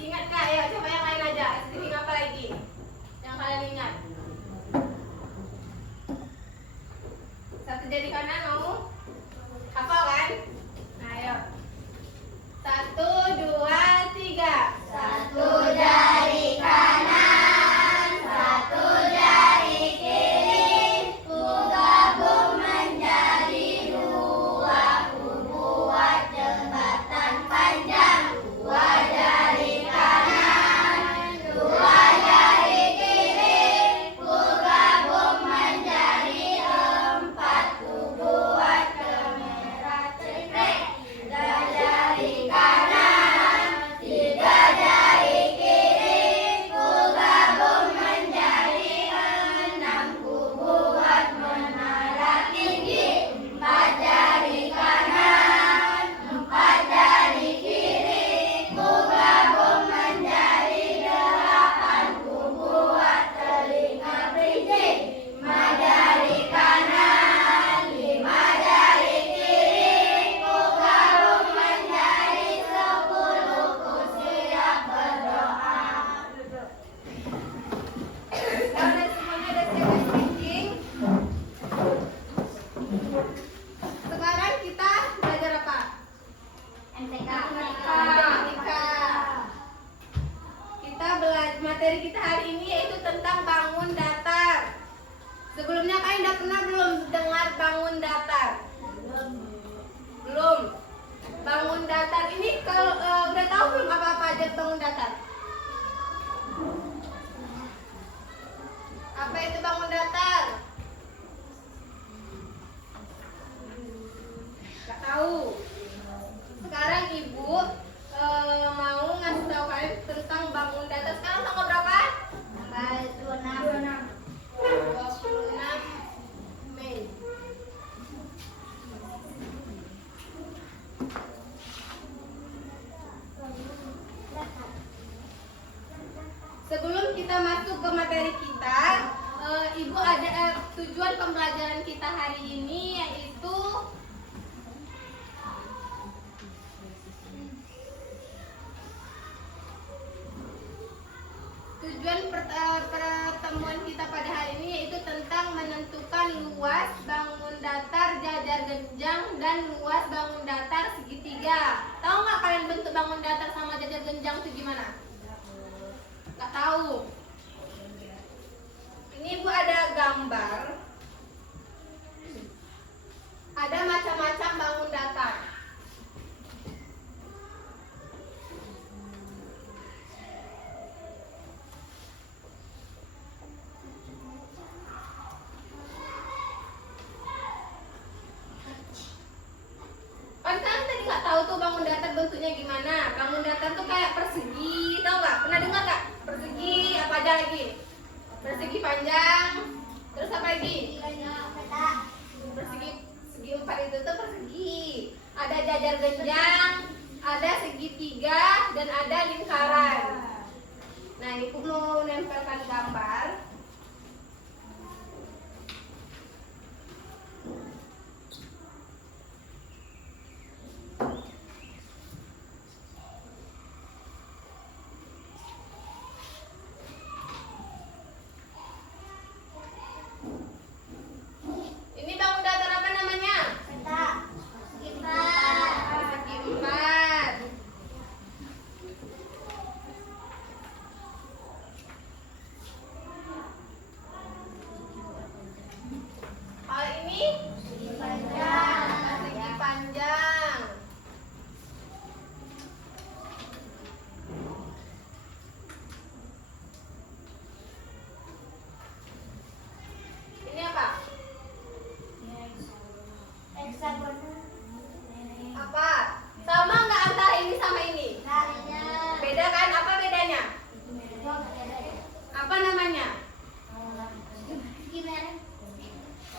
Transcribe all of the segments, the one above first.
Masih ingat kak? Ayo coba yang lain aja. Spelling apa lagi? Yang kalian ingat? Satu jari kanan mau? Hafal kan? Nah, ayo. 1, 2, 3. Satu jari kanan, satu jari kiri, ku gabung menjadi dua, ku buat jembatan panjang. Dua jari kanan, dua jari kiri, ku gabung menjadi empat, ku buat kamera cekrek. Tiga jari kanan, tiga jari kiri, ku gabung menjadi enam, ku buat menara tinggi. Empat jari kanan, empat jari kiri, ku gabung menjadi delapan, ku buat telinga berisik. Lima jari kanan, lima jari kiri, ku gabung menjadi 10, ku siap berdoa. Udah semuanya udah siap speaking. Sekarang kita belajar apa? MTK. Matematika. Kita belajar materi kita hari ini yaitu tentang bangun datar. Sebelumnya kalian udah pernah belum dengar bangun datar? Belum. Bangun datar ini kalau udah tahu belum apa-apa aja bangun datar? Apa itu bangun datar? Gak tahu. Sekarang ibu mau ngasih tahu kalian tentang bangun datar. Sekarang tanggal berapa? Tanggal 26. 26 Mei. Sebelum kita masuk ke materi kita, ibu ada tujuan pembelajaran kita hari ini yaitu pertemuan kita pada hari ini yaitu tentang menentukan luas bangun datar jajar genjang dan luas bangun datar segitiga. Tahu nggak kalian bentuk bangun datar sama jajar genjang itu gimana? Nggak tahu. Ini Bu ada gambar. Ada macam-macam bangun datar. Kan kalian tadi nggak tahu tuh bangun datar bentuknya gimana? Bangun datar tuh kayak persegi, tahu nggak? Pernah dengar nggak? Persegi apa aja lagi? Persegi panjang, terus apa lagi? Persegi segi empat itu tuh persegi. Ada jajar genjang, ada segitiga, dan ada lingkaran. Nah, ini aku mau nempelkan gambar. Ini bangun datar apa namanya? Peta. Persegi empat. Kalau ini Panjang. persegi panjang. Ini apa? Hexagon. Apa? Sama nggak antara ini sama ini? Beda kan? Apa bedanya? Apa namanya?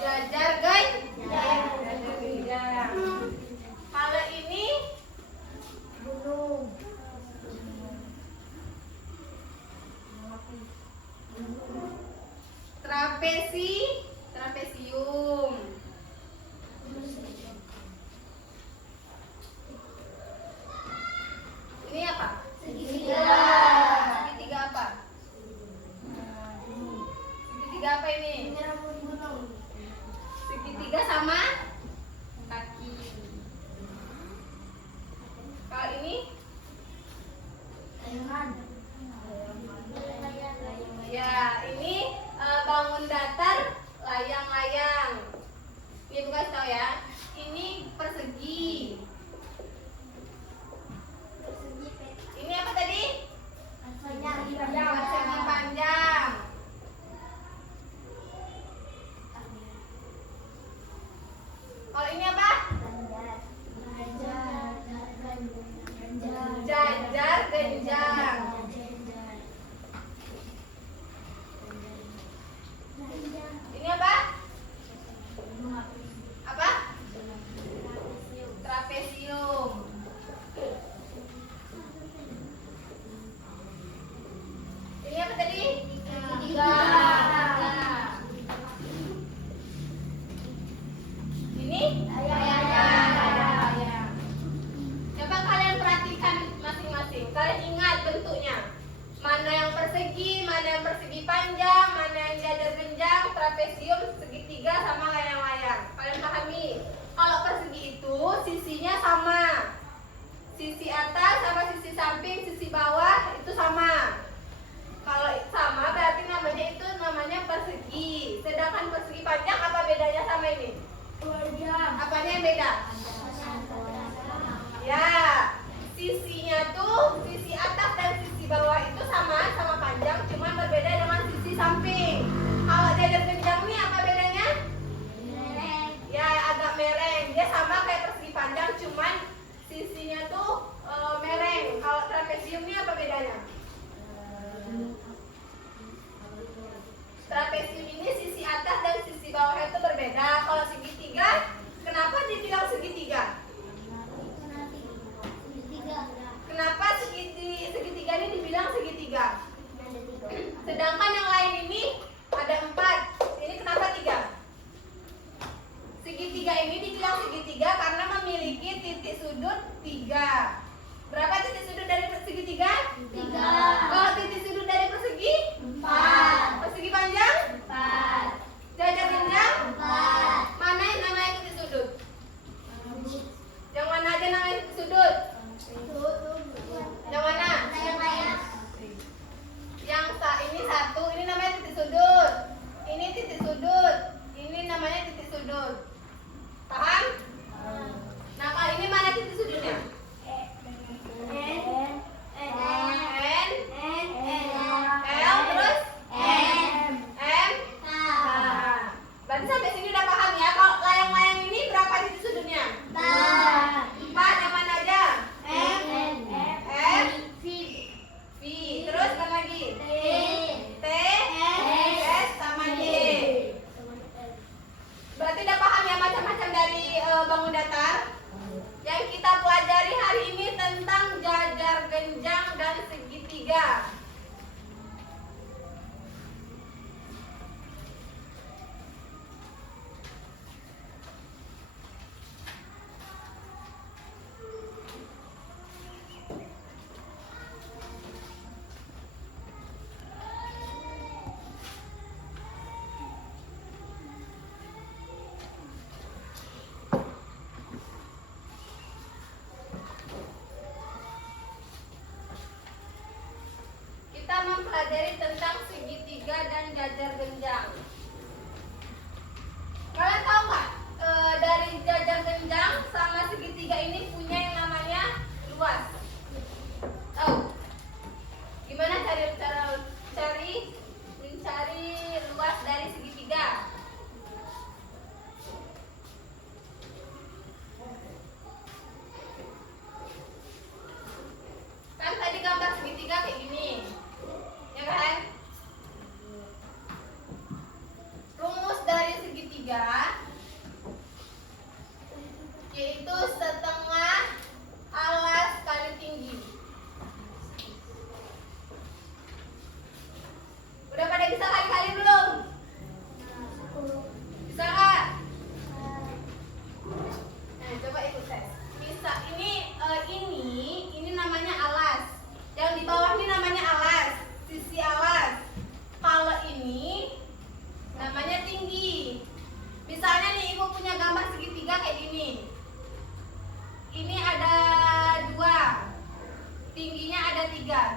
Jajar genjang. Kalau ini Gunung. trapesium. Ini apa? Segitiga. Ya, ini bangun datar, layang-layang. Ini bukan tahu ya. Ini persegi. Ini apa tadi? Persegi panjang. Kalau ini apa? Jajar genjang. Ini apa? Apa? Trapesium. Ini apa tadi? Tiga. Ini? Layang. Coba kalian perhatikan masing-masing. Kalian ingat bentuknya. Mana yang persegi panjang, mana yang jajar genjang, trapesium, segitiga, sama layang-layang. Kalian pahami? Kalau persegi itu sisinya sama. Sisi atas sama sisi samping, sisi bawah itu sama. Kalau sama berarti namanya persegi. Sedangkan persegi panjang apa bedanya sama ini? Apanya yang beda? Ya, sisinya tuh sisi atas dan sisi bawah itu sama panjang, cuma berbeda dengan sisi samping. Kalau jajar genjang ini apa bedanya? Ya, agak mereng. Dia sama kayak persegi panjang, cuman sisinya tuh mereng. Kalau trapesium ini apa bedanya? Trapesium ini sisi atas dan sisi bawah itu berbeda. Kalau segitiga, kenapa dibilang segitiga? Kenapa segitiga ini dibilang segitiga? Sedangkan yang lain ini ada 4. Ini kenapa 3? Segitiga ini dibilang segitiga karena memiliki titik sudut 3. Berapa titik sudut dari segitiga? 3. Kalau titik sudut dari persegi? 4. Persegi panjang? 4. Jajar genjang? 4. Mana yang namanya titik sudut? Yang mana aja namanya titik sudut? Yang mana? Ini 1, ini namanya titik sudut. Ini titik sudut. Ini namanya titik sudut. Paham? Nah, kalau ini mana titik sudutnya? L terus M. Berarti sampai sini udah paham ya. Kalau layang-layang ini berapa titik sudutnya? 4. Yang mana aja? F, V. Terus mana lagi? T, S, sama J. Berarti udah paham ya macam-macam dari bangun datar. Yang kita pelajari hari ini tentang jajar genjang dan segitiga. Kita mempelajari tentang segitiga dan jajar genjang. Kalian tahu nggak dari jajar genjang sama segitiga ini punya yang namanya luas? Tahu? Gimana cara mencari luas dari segitiga? Kan tadi gambar segitiga kayak gini. Ya kan? Rumus dari segitiga yaitu setengah alas kali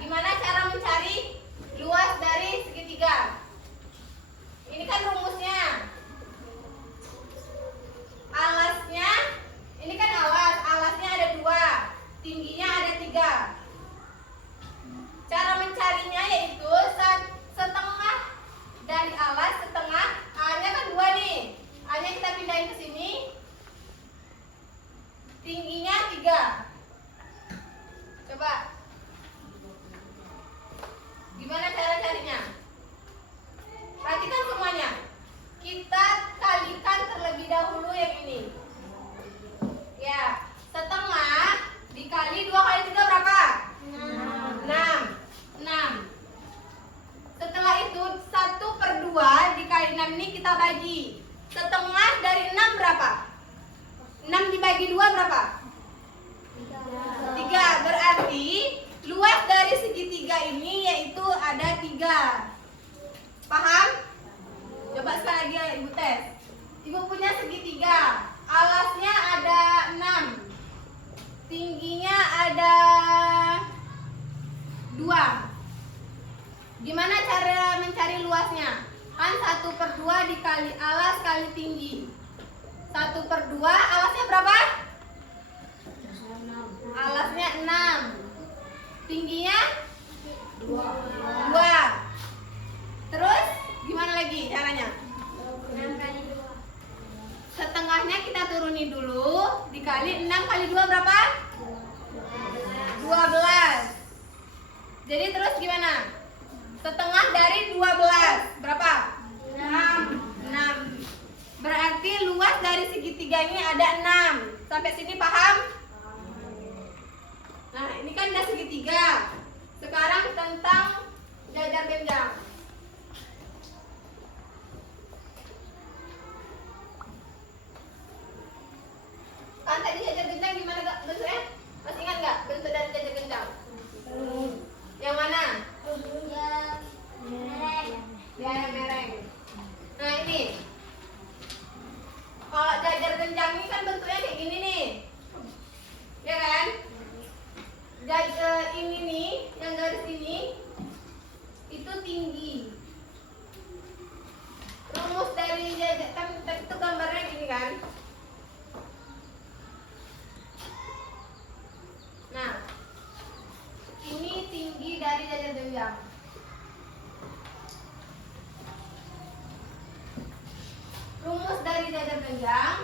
Gimana cara mencari luas dari segitiga? Ini kan rumusnya. Alasnya, ini kan alas. Alasnya ada 2, tingginya ada 3. Cara mencarinya yaitu setengah dari alas, setengah. A-nya kan 2 nih. A-nya kita pindahin ke sini. Tingginya 3. Coba. Gimana cara carinya? Perhatikan semuanya. Kita kalikan terlebih dahulu yang ini. Ya, setengah dikali 2 kali 3 berapa? 6. Setelah itu 1/2 dikali 6 ini kita bagi. Setengah dari 6 berapa? 6 dibagi 2 berapa? 3. Berarti luas dari segitiga ini yaitu ada 3. Paham? Coba sekali lagi ya, Ibu tes. Ibu punya segitiga. Alasnya ada 6. Tingginya ada 2. Gimana cara mencari luasnya? Kan 1/2 dikali alas kali tinggi. 1/2 alasnya berapa? Alasnya 6. Tingginya 2. Terus gimana lagi caranya? 6 kali 2. Setengahnya kita turunin dulu. Dikali 6 kali 2 berapa? 12. Jadi terus gimana? Setengah dari 12 berapa? 6. Berarti luas dari segitiga ini ada 6. Sampai sini paham? Nah, ini kan udah segitiga. Sekarang tentang jajar genjang. Kan tadi jajar genjang gimana gak bentuknya? Masih ingat gak bentuk dari jajar genjang? Yang mana? Yang mereng. Nah ini, kalau jajar genjang ini kan bentuknya kayak gini nih, ya kan? Ini nih, yang garis ini itu tinggi. Rumus dari jajar kan itu gambarnya gini kan? Nah, ini tinggi dari jajar genjang. Rumus dari jajar genjang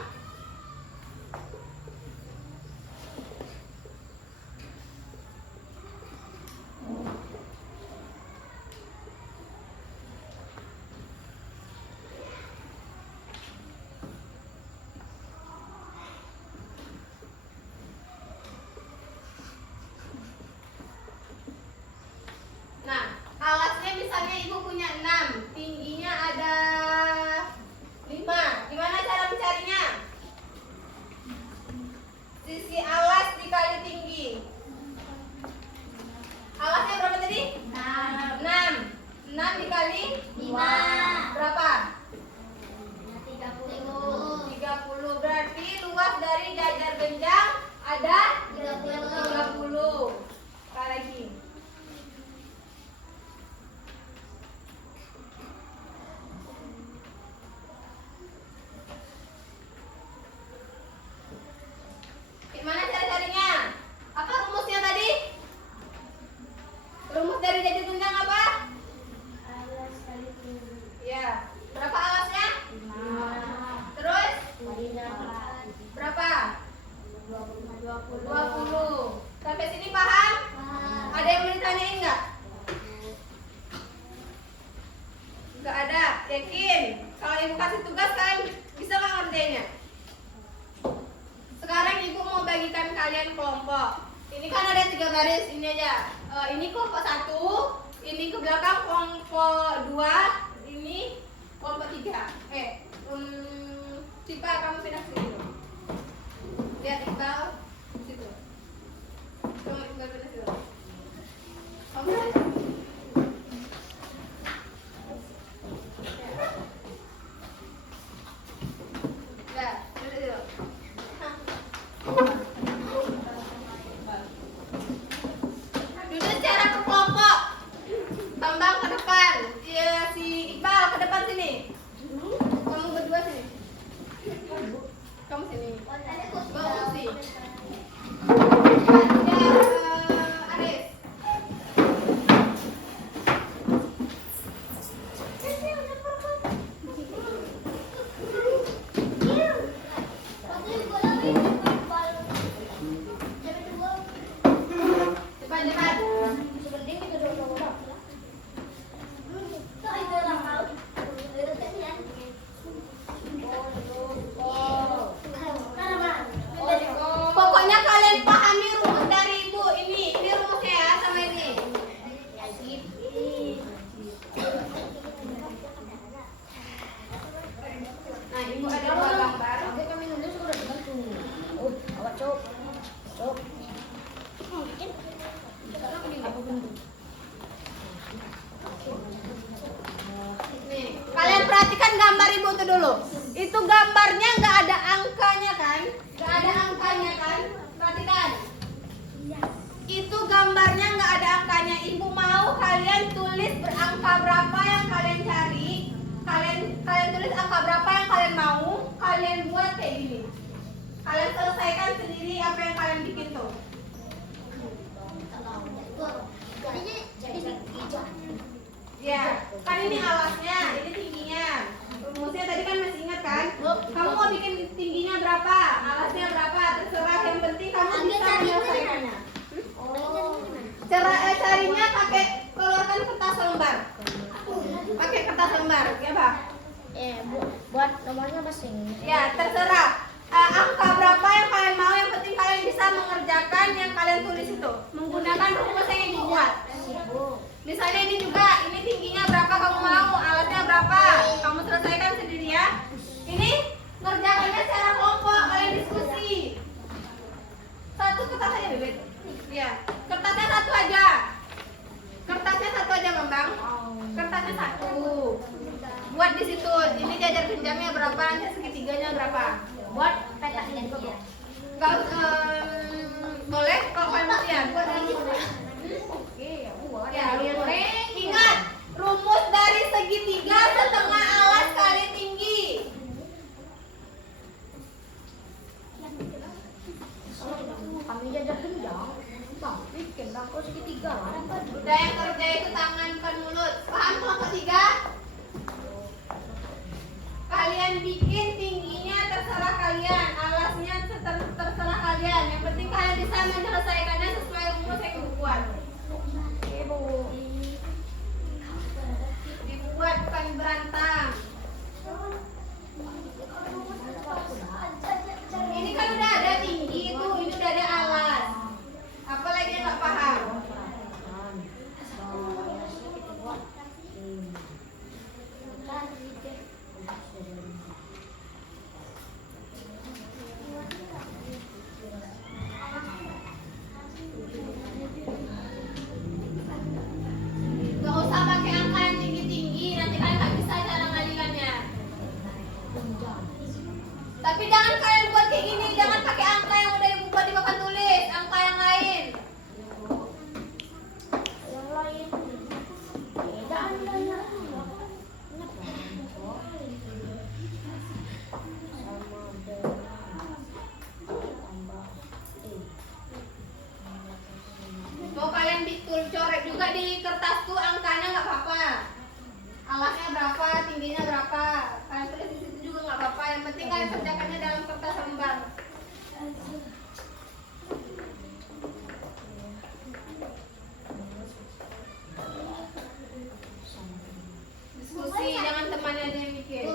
alasnya misalnya ibu punya 6, tingginya ada 5. Gimana cara mencarinya? Sisi alas dikali tinggi. Alasnya berapa tadi? 6. 6 dikali 5. berapa? 30. 30. Berarti luas dari jajar genjang ada 30. Sekali lagi. Gimana cara carinya? Apa rumusnya tadi? Rumus dari jajar genjang apa? Alas kali tinggi. Ya. Berapa alasnya? 5. Terus? Kali 8. Berapa? 20. 20. Sampai sini paham? Ada yang mau ditanyain nggak? Nggak ada. Yakin? Kalau ibu kasih tugas kalian bisa nggak ngerjainnya? Sekarang ibu mau bagikan kalian kelompok. Ini kan ada 3 baris, ini aja. Ini kelompok 1, ini ke belakang kelompok 2, ini kelompok 3. Tipa kamu pindah ke situ. Lihat Iqbal situ. Kamu Iqbal pindah situ. Kamu pindah situ. Ya, pindah situ. Duduk secara berkelompok. perhatikan gambar ibu tuh dulu. Itu gambarnya nggak ada angkanya kan? Nggak ada angkanya kan? Perhatikan. Itu gambarnya nggak ada angkanya. Ibu mau kalian tulis berangka berapa yang kalian cari. Kalian tulis angka berapa yang kalian mau. Kalian buat kayak gini. Kalian selesaikan sendiri apa yang kalian bikin tuh. Ya, kan ini alasnya, ini tingginya. Rumusnya tadi kan masih ingat kan? Kamu mau bikin tingginya berapa, alasnya berapa, terserah. Yang penting kamu bisa menyelesaikannya. Carinya pakai keluarkan kertas lembar. Pakai kertas lembar, ya Pak? Buat nomornya masing. Ya, terserah. Angka berapa yang kalian mau, yang penting kalian bisa mengerjakan yang kalian tulis itu menggunakan rumus yang dibuat. Misalnya ini juga, ini tingginya berapa kamu mau, alatnya berapa, kamu selesaikan sendiri ya. Ini ngerjakannya secara kelompok, kalian diskusi. Satu kertas aja bebek. Ya, kertasnya satu aja. Kertasnya satu aja Bambang. Kertasnya satu. Buat di situ. Ini jajar genjangnya berapa, nanti segitiganya berapa. Buat petanya juga. Enggak boleh kalau kalian mau ya. Buat lagi. Oke, ya buat. Ya, ingat, rumus dari segitiga setengah alas kali tinggi. Kami jajar genjang. Bikin bangku segitiga. Udah, yang kerja itu tangan bukan mulut. Paham kelompok 3? Kalian bikin tingginya terserah kalian, alasnya terserah kalian. Yang penting kalian bisa menyelesaikannya sesuai rumus yang dibuat. Dibuat bukan berantem. Ini kan udah ada tinggi itu, ini udah ada alas. Apalagi yang nggak paham? Gak usah pakai angka yang tinggi-tinggi, nanti kalian nggak bisa cara ngalikannya. Tapi jangan kalian buat kayak gini, jangan pakai angka yang udah ibu buat di papan tulis, angka yang lain. Yang lain. Beda andanya. Mau kalian bikin coret juga di kertas tuh angkanya nggak apa-apa. Alasnya berapa, tingginya berapa. Kalian tulis di situ juga nggak apa-apa. Yang penting kalian kerjakannya dalam kertas lembar. Diskusi, jangan temannya aja yang bikin.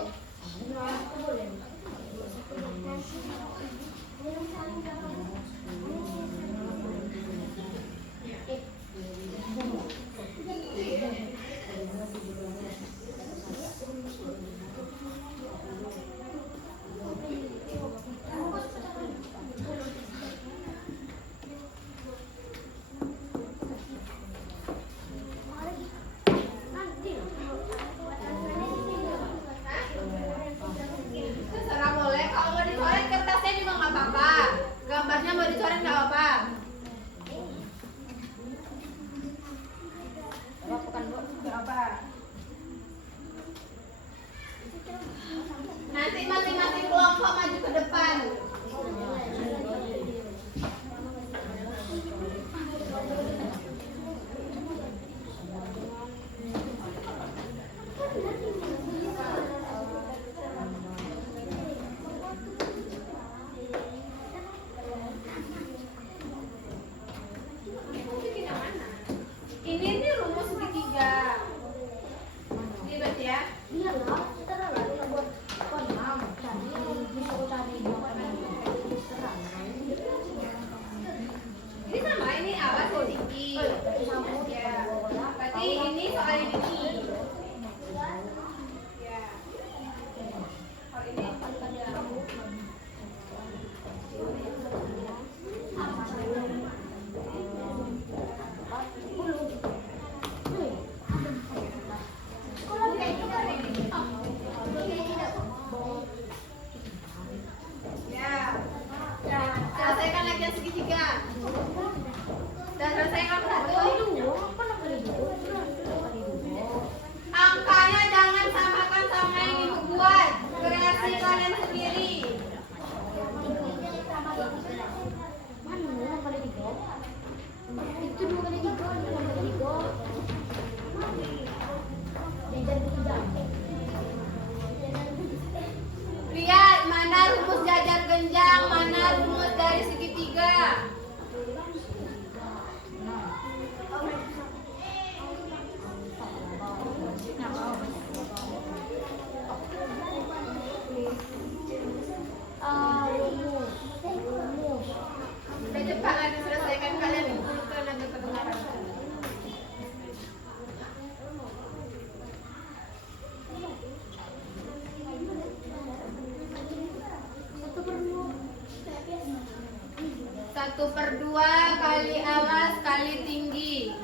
kali alas kali tinggi.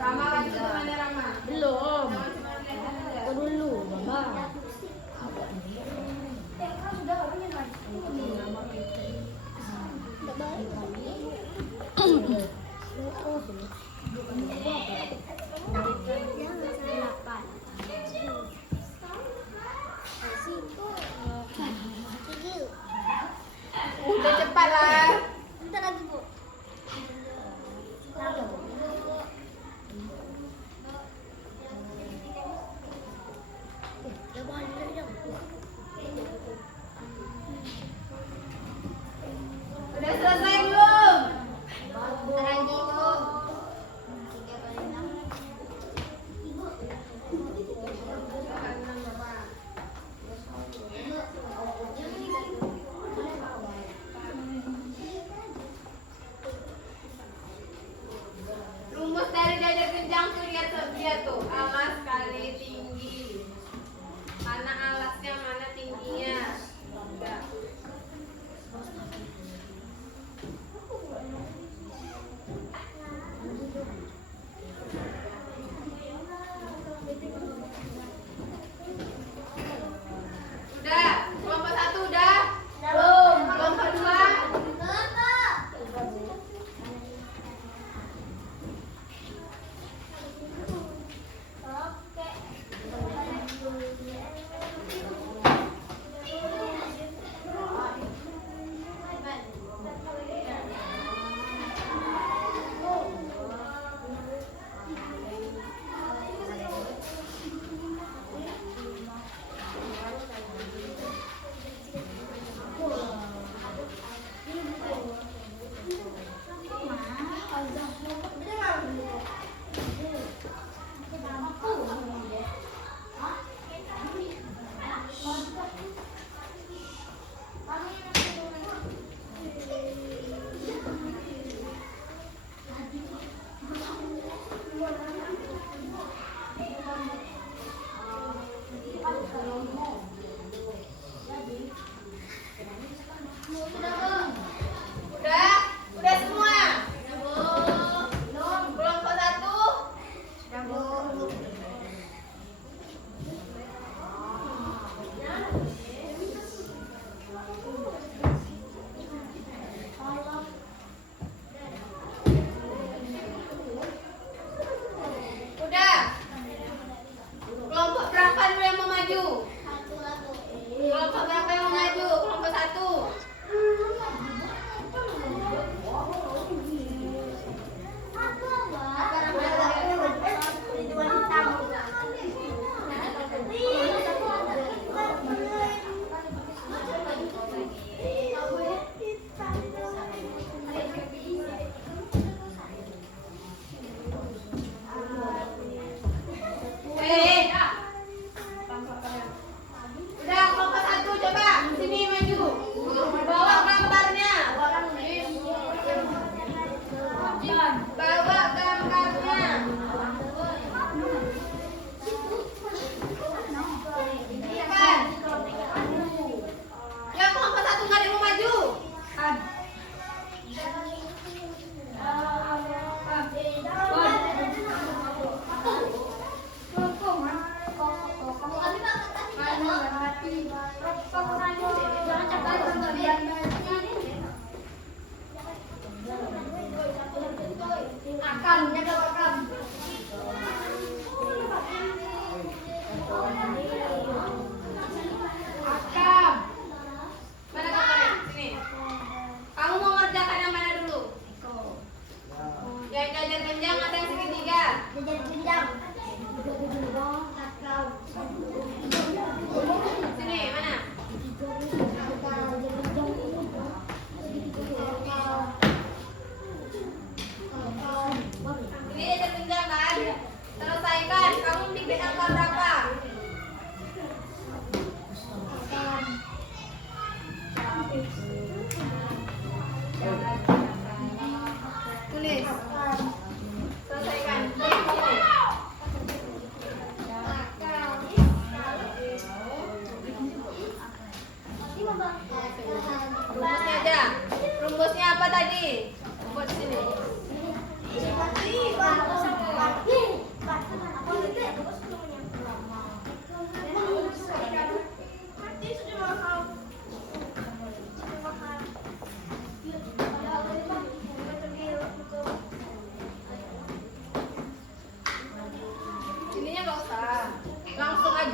Rama kan itu mana Rama? Belum. Jangan cuma lihat aja. Aku dulu, Mama. Udah cepat lah. Bentar lagi, Bu. Udah selesai belum? Bentar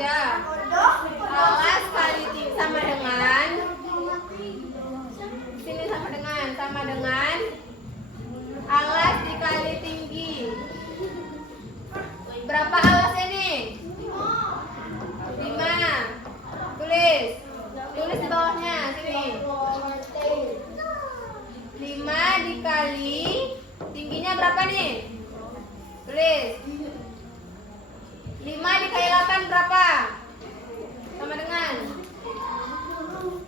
aja. Alas kali tinggi sama dengan sini sama dengan alas dikali tinggi. Berapa alasnya nih? 5. Tulis di bawahnya sini. 5 dikali tingginya berapa nih? Tulis. 5 dikali 8 berapa? Sama dengan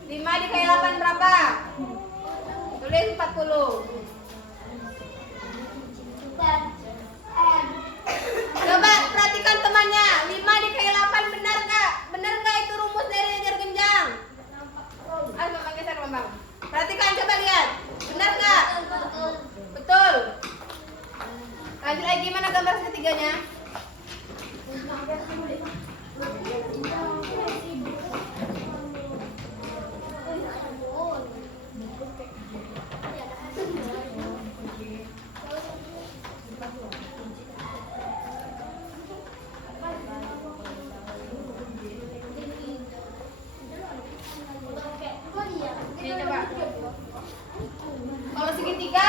5 dikali 8 berapa? Tulis 40. Coba perhatikan temannya. 5 dikali 8 benar nggak? Benar nggak itu rumus dari jajar genjang? Ayo Mama geser Bambang. Perhatikan, coba lihat. Benar nggak? Betul. Lanjut lagi, gimana gambar ketiganya? Ini coba. Kalau segitiga,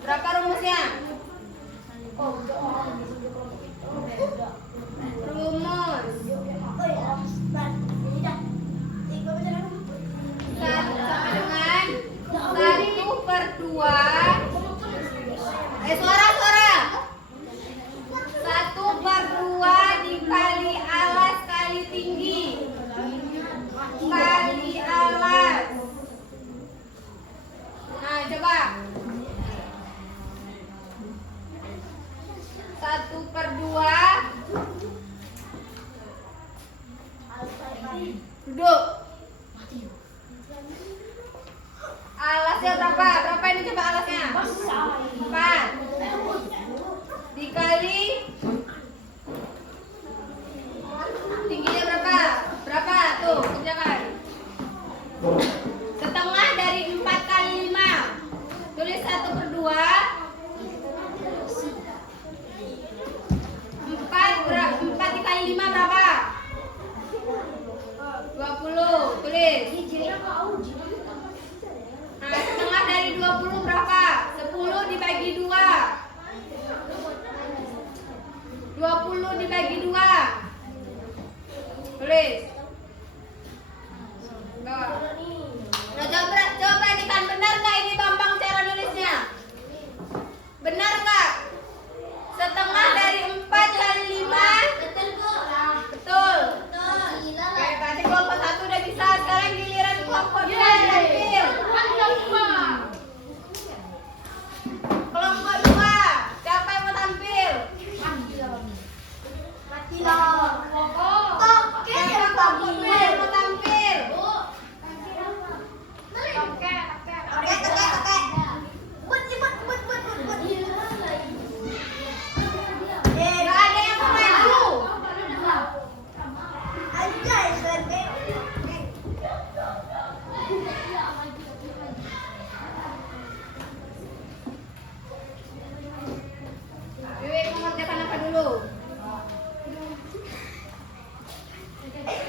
berapa rumusnya? Rumus sama dengan 1/2. Suara 1/2 dikali alas kali tinggi kali alas. Nah coba 1/2 duduk. Alasnya berapa? Berapa ini coba alasnya? 4 dikali tingginya berapa? Berapa? Tuh, kerjakan. Setengah dari 4 kali 5. Tulis 1/2. 4 dikali 5 berapa? 20. Tulis. Nah, setengah dari 20 berapa? 10 dibagi 2. 20 dibagi 2. Tulis. Nah, coba perhatikan, benar nggak ini Bambang cara nulisnya? Benar nggak? Setengah dari 4 kali 5. Betul kok. Betul. Oke, berarti kelompok 1 udah bisa. Sekarang giliran kelompok 2 tampil. Kelompok 2, siapa yang mau tampil? Oke, kelompok 2 yang mau tampil. Gak ada yang mau maju. Wiwi mengerjakan apa dulu?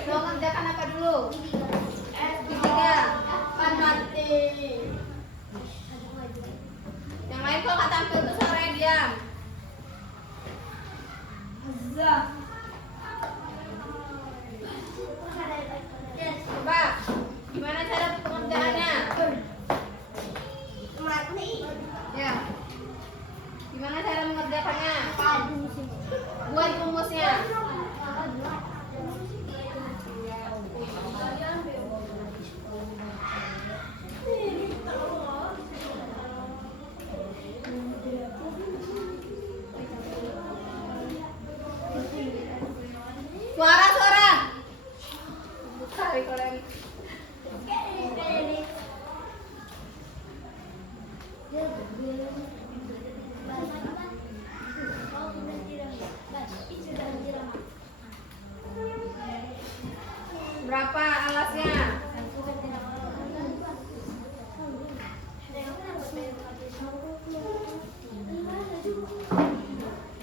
Mau mengerjakan apa dulu? Segitiga. Pan mati. Yang lain kalau nggak tampil tuh suaranya diam. Coba, gimana cara pengerjaannya? Ya. Gimana cara mengerjakannya? Buat rumusnya. Suara. Cari kalian. Berapa alasnya?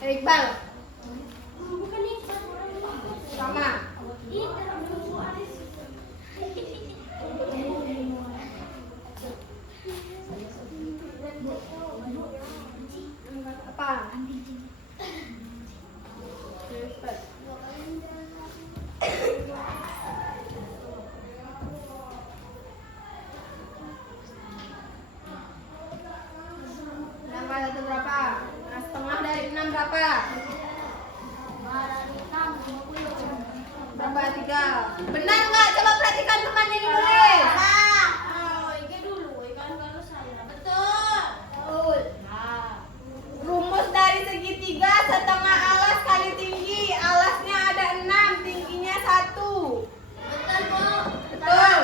Iqbal. Tambah 1 berapa? Nah, setengah dari 6 berapa? Berapa 3? Benar nggak? Coba perhatikan teman yang nulis. Oh, ini dulu. Betul. Rumus dari segitiga setengah alas kali tinggi. Alasnya ada 6, tingginya 1. Betul.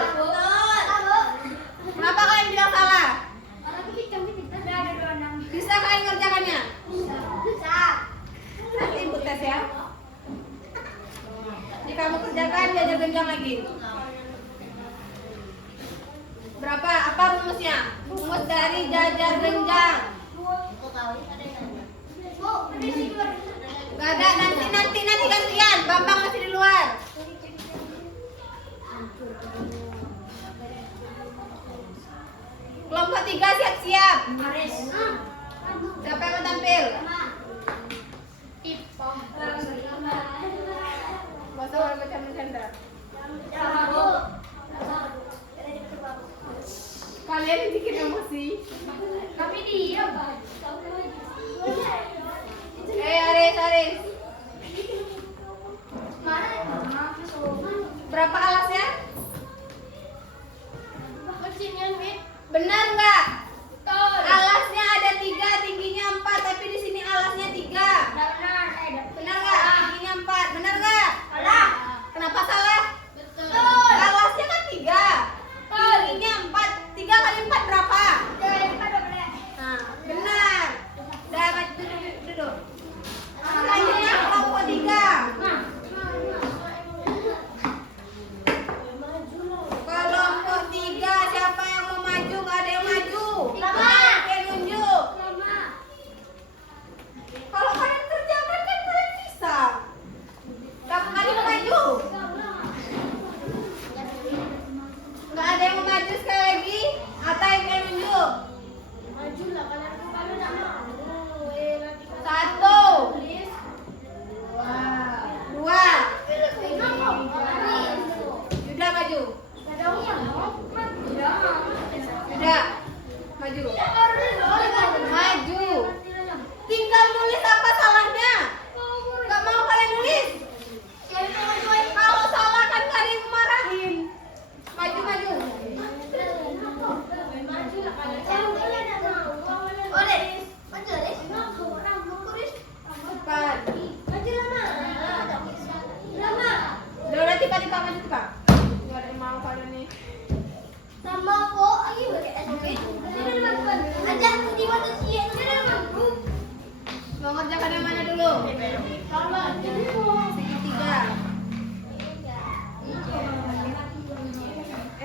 Kenapa kalian bilang salah? Bisa kalian kerjakannya? Nanti ibu tes ya. Jika kamu kerjakan, jajar genjang lagi. Berapa? Apa rumusnya? Rumus dari jajar genjang. Gak ada, nanti gantian. Bambang masih di luar. Kelompok 3 siap-siap. Siapa yang mau tampil? Masa orang bercanda-canda. Kalian yang bikin emosi. Kami diam. Aris. Berapa alasnya? Benar nggak? Alasnya ada 3, tingginya 4, tapi di sini alasnya 3. Benar nggak? Tingginya 4, benar nggak? Kenapa salah? Alasnya kan 3, tingginya 4. 3 kali 4 berapa? Nah, benar. Dah, duduk. Selanjutnya kelompok 3. Kelompok 3, siapa yang mau maju? Gak ada yang maju. Oke, nunjuk. Kalau kalian kerjakan kan kalian bisa. Kamu kali mau maju? Gak ada yang mau maju sekali lagi? Atau yang nunjuk? 1, 2, 3. Sudah maju. Sudah maju. Maju. Tinggal nulis apa salahnya? Gak mau kalian nulis? Kalau salah kan kalian marahin. Maju. Cepat. Udah tiba-tiba maju Pak. Gak ada yang mau kalian nih. Mau ngerjakan yang mana dulu? Segitiga.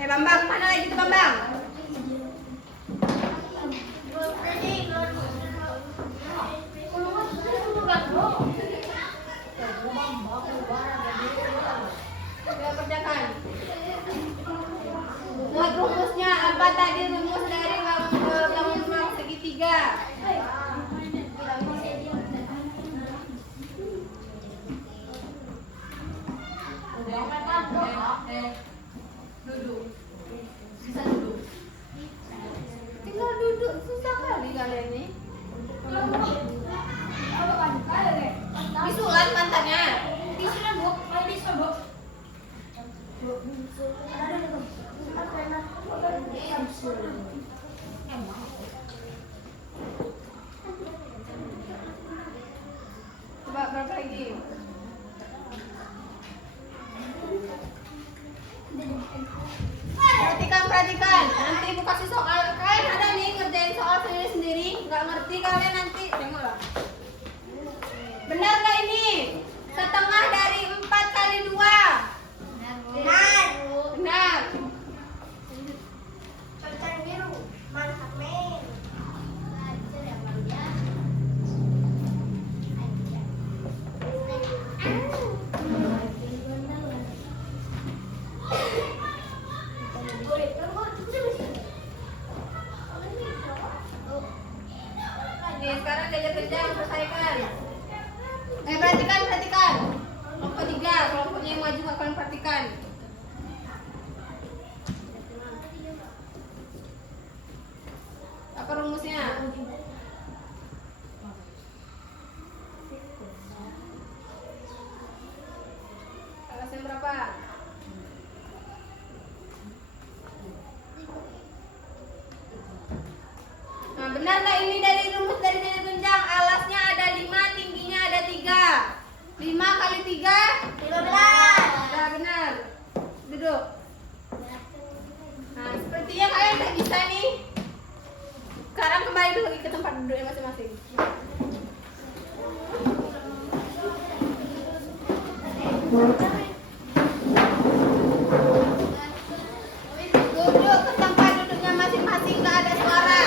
Bambang, mana lagi tuh Bambang? Sudah kerjakan. Buat rumusnya apa tadi rumus dari bangun rumah segitiga? Duduk. Bisa duduk. Tinggal duduk, susah kali kalian nih. Bisulan mantannya. Coba berapa lagi? Kerjakan. Apa rumusnya? Alasan berapa? Nah, benar nggak ini dari rumus dari jajar genjang? Alasnya ada 5, tingginya ada 3. 5 kali 3 15. Nah, benar. Duduk. Nah, sepertinya kalian udah bisa nih. Sekarang kembali dulu lagi ke tempat duduknya masing-masing. Duduk ke tempat duduknya masing-masing, nggak ada suara.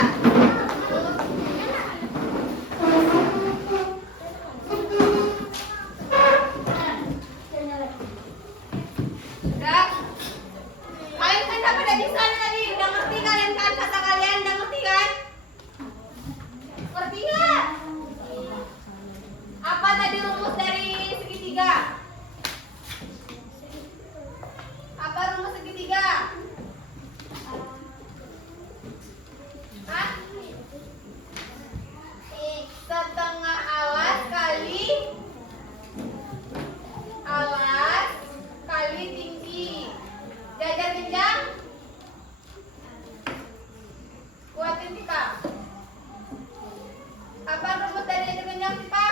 Udah? Kalian kan dapat dari sana tadi, udah ngerti kalian kan kata kalian, udah ngerti kan? Ngerti nggak? Apa tadi rumus dari segitiga? Apa rumus segitiga? Hah? Setengah alas kali tinggi. Jajar genjang. Kuatin Tika. Apa rumus dari jajar genjang Tika?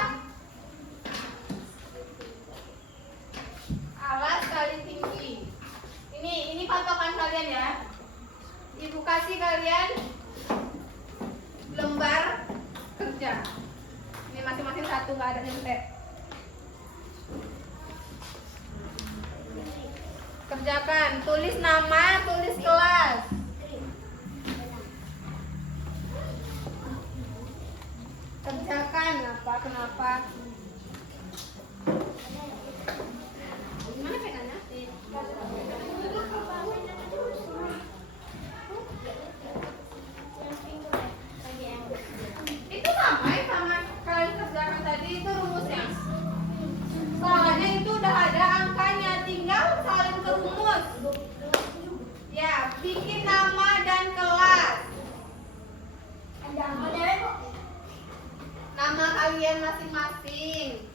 Alas kali tinggi. Ini patokan kalian ya. Ibu kasih kalian lembar kerja. Ini masing-masing satu, nggak ada nyontek. Kerjakan, tulis nama, tulis kelas. Kerjakan, kenapa? Gimana pegannya? Itu sama kalian kerjakan tadi, itu rumusnya. Soalnya itu udah ada angkanya, tinggal salin ke rumus. Ya, bikin nama dan kelas. Nama kalian masing-masing.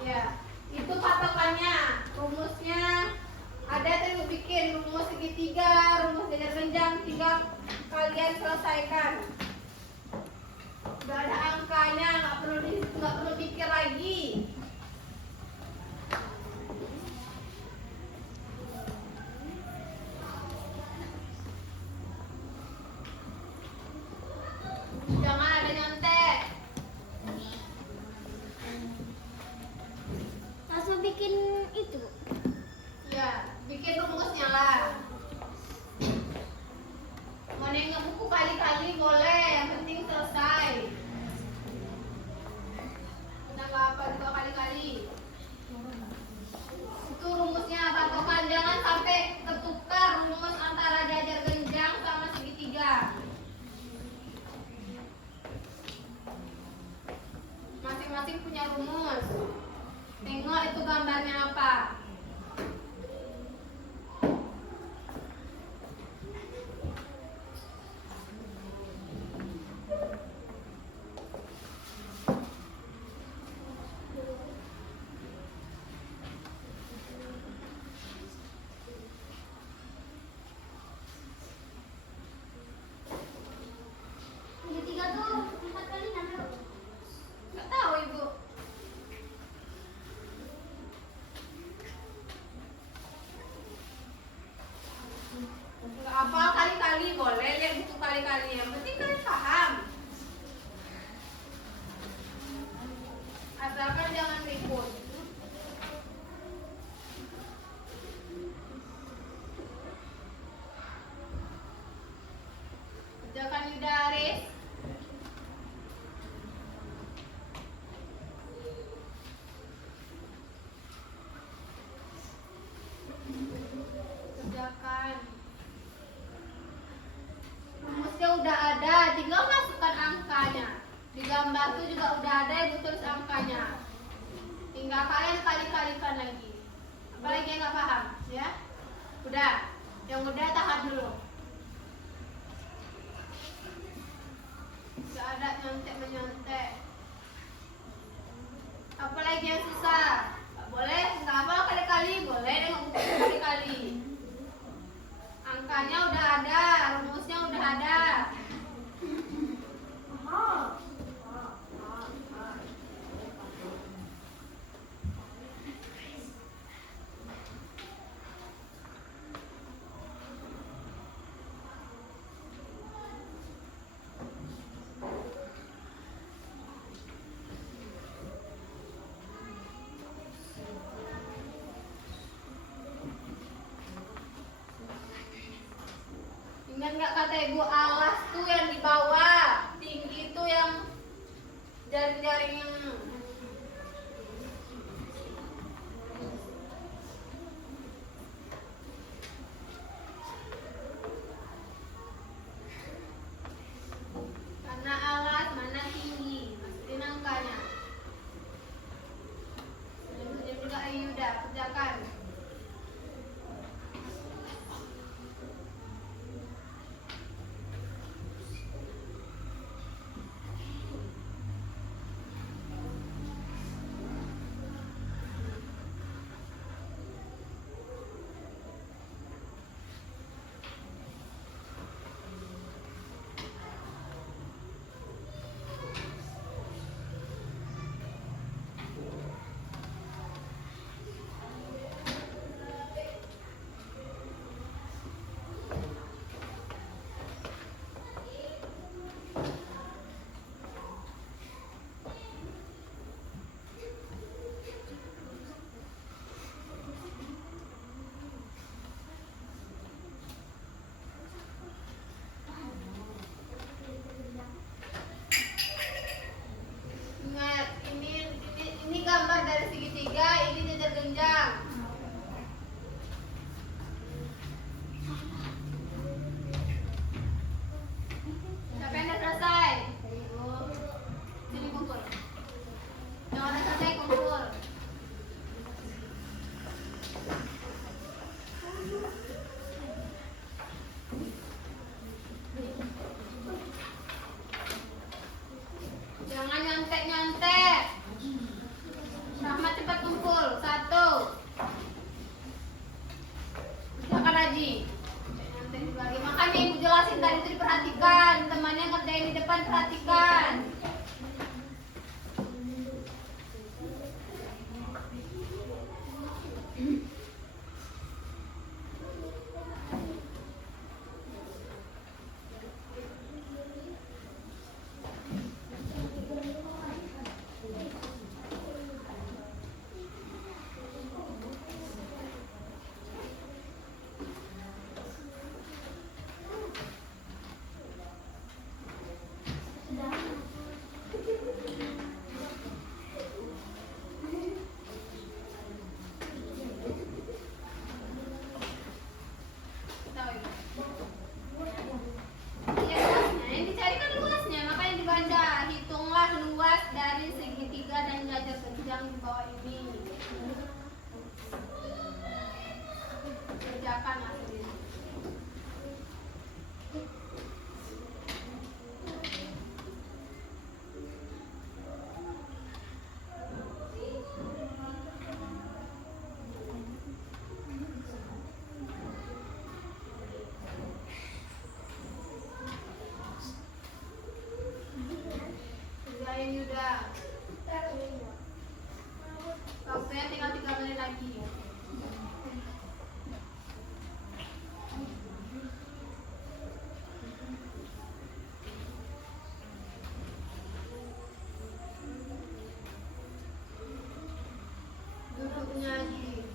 Ya, itu patokannya. Rumusnya ada tuh, bikin rumus segitiga, rumus jajar genjang, tinggal kalian selesaikan. Udah ada angkanya, nggak perlu pikir lagi. Jangan ada nyontek. Langsung bikin itu. Ya, bikin rumusnya lah. Mau nengok buku kali-kali boleh, yang penting selesai. Udah nggak apa juga kali-kali. Itu rumusnya patokan, jangan sampai ketukar rumus antara jajar genjang sama segitiga. Masing-masing punya rumus. Tengok itu gambarnya apa. Segitiga tuh 4 kali 6. Nggak tahu ibu. ada, tinggal masukkan angkanya. Di gambar tuh juga udah ada ibu tulis angkanya. Tinggal kalian kali-kalikan lagi. Apalagi yang nggak paham, ya? Udah, yang udah tahan dulu. Gak ada nyontek-menyontek. Apalagi yang susah? Gak boleh, nggak hafal kali-kali, boleh dengan buku kali-kali. Angkanya udah ada, rumusnya udah ada. Ingat nggak kata ibu, alas tuh yang di bawah, tinggi tuh yang jaring-jaring yang mana alas, mana tinggi, masukin angkanya. Selanjutnya juga ayo udah kerjakan. Ingat, ini gambar dari segitiga, ini jajar genjang. Siapa yang udah selesai? Sini kumpul. Yang udah selesai kumpul. Jangan nyontek-nyontek. Rahmat cepat kumpul. 1. Kerjakan Haji. Nyontek juga lagi. Makanya ibu jelasin tadi itu diperhatikan. Temannya ngerjain di depan, perhatikan. Yang dicari kan luasnya, makanya dibaca. Hitunglah luas dari segitiga dan jajar genjang di bawah ini. Kerjakan sendiri. Kerjain Yuda. Waktunya tinggal 3 menit lagi. Duduknya Haji.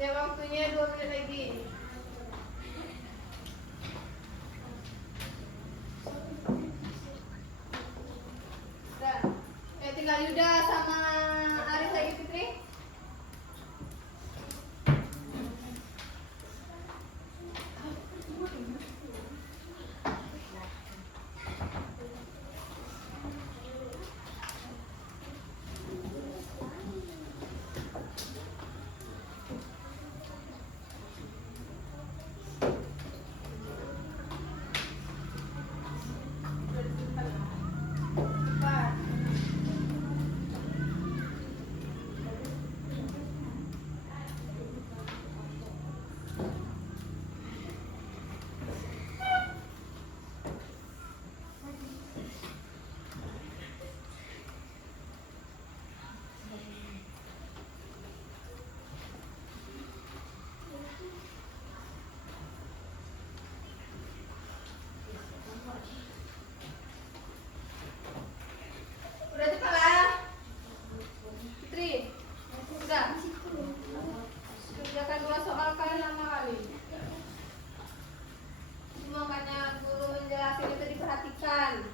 Ya waktunya 2 menit lagi. Udah. Tinggal Yuda sama Aris lagi Fitri. Cepat. Udah cepat lah. Fitri. Udah. Kerjakan 2 soal kalian lama kali. Makanya guru menjelaskan itu diperhatikan.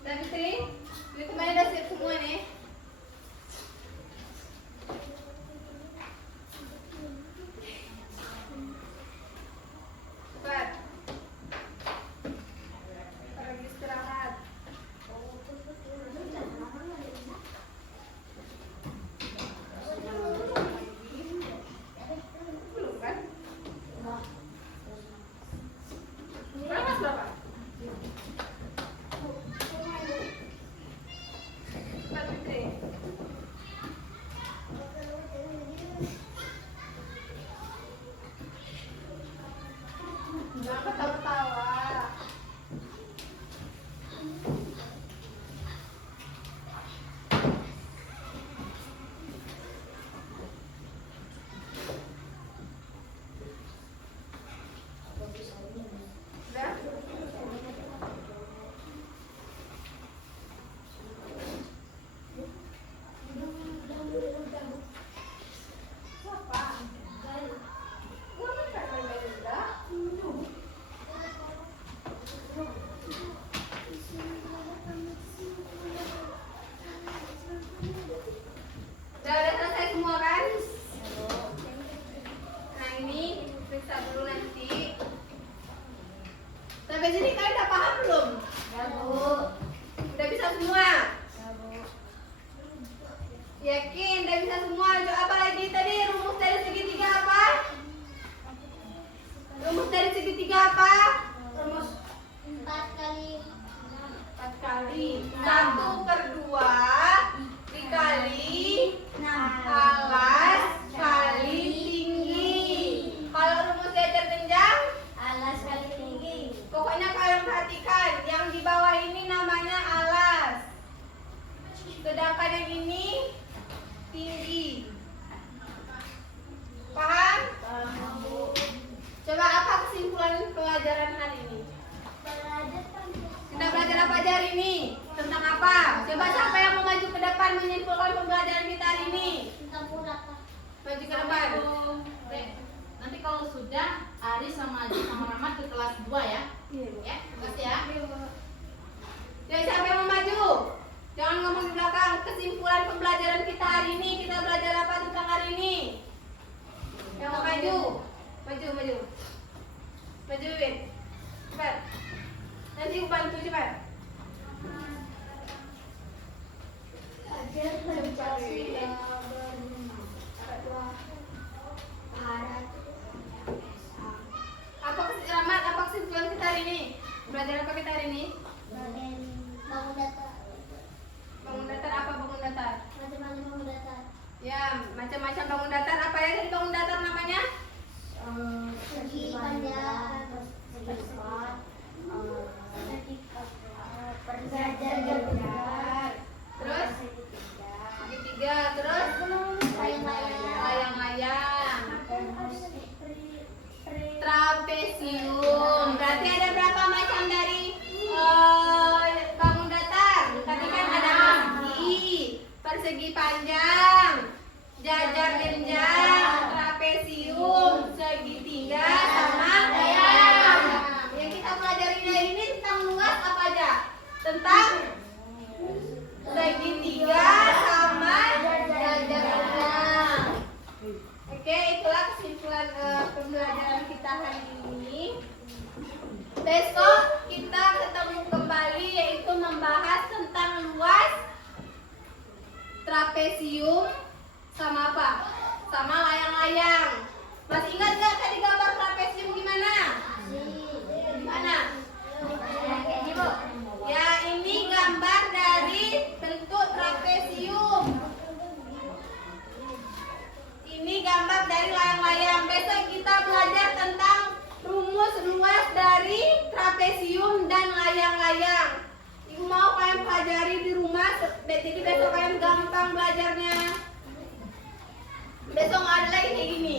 Dan Fitri, ini kemarin udah siap semua nih. Cepat. Pergi istirahat. Belum kan? Berapa berapa? Cepat Fitri. Jangan ketawa-ketawa. Udah? Siapa? Gua kan gak main-main udah. Udah selesai semua kan? Nah ini periksa dulu nanti. Sampai sini kalian udah paham belum? Ya, Bu. Udah bisa semua? Ya, Bu. Yakin udah bisa semua? Coba apa lagi tadi? Rumus dari segitiga apa? Rumus dari segitiga apa? Rumus 4 kali 4 kali 1/2 dikali 6. alas kali tinggi. Kalau rumus jajar genjang, Alas kali tinggi. pokoknya kalian perhatikan yang di bawah ini namanya alas, sedangkan yang ini tinggi. Paham? Paham, Bu. Coba apa kesimpulan pelajaran hari ini? Kita belajar apa aja hari ini? Tentang apa? Coba siapa yang mau maju ke depan menyimpulkan pembelajaran kita hari ini? Tentang urat. Maju ke depan. Dek, nanti kalau sudah Aris sama Aji sama Rahmat ke kelas 2 ya. Ya, makasih ya. Ya, siapa yang mau maju? Jangan ngomong di belakang. Kesimpulan pembelajaran kita hari ini, kita belajar apa tentang hari ini? Yang mau maju? Maju, maju. Maju, Win. Cepat. Nanti aku bantu cepat. Ajar Pancasila berguna. Arat trapesium. Berarti ada berapa macam dari bangun datar? Tadi kan ada persegi panjang, jajar genjang, trapesium, segitiga, sama layang. Yang kita pelajari hari ini tentang luas apa aja? Tentang segitiga sama jajar genjang. Oke, itulah kesimpulan pembelajaran kita hari ini. Besok kita ketemu kembali yaitu membahas tentang luas, trapesium, sama apa? Sama layang-layang. Masih ingat gak tadi gambar trapesium gimana? Gimana? Ini Bu. Ya, ini gambar dari bentuk trapesium. Ini gambar dari layang-layang. Besok kita belajar tentang rumus luas dari trapesium dan layang-layang. Ibu mau kalian pelajari di rumah, jadi besok kalian gampang belajarnya. Besok nggak ada lagi kayak gini.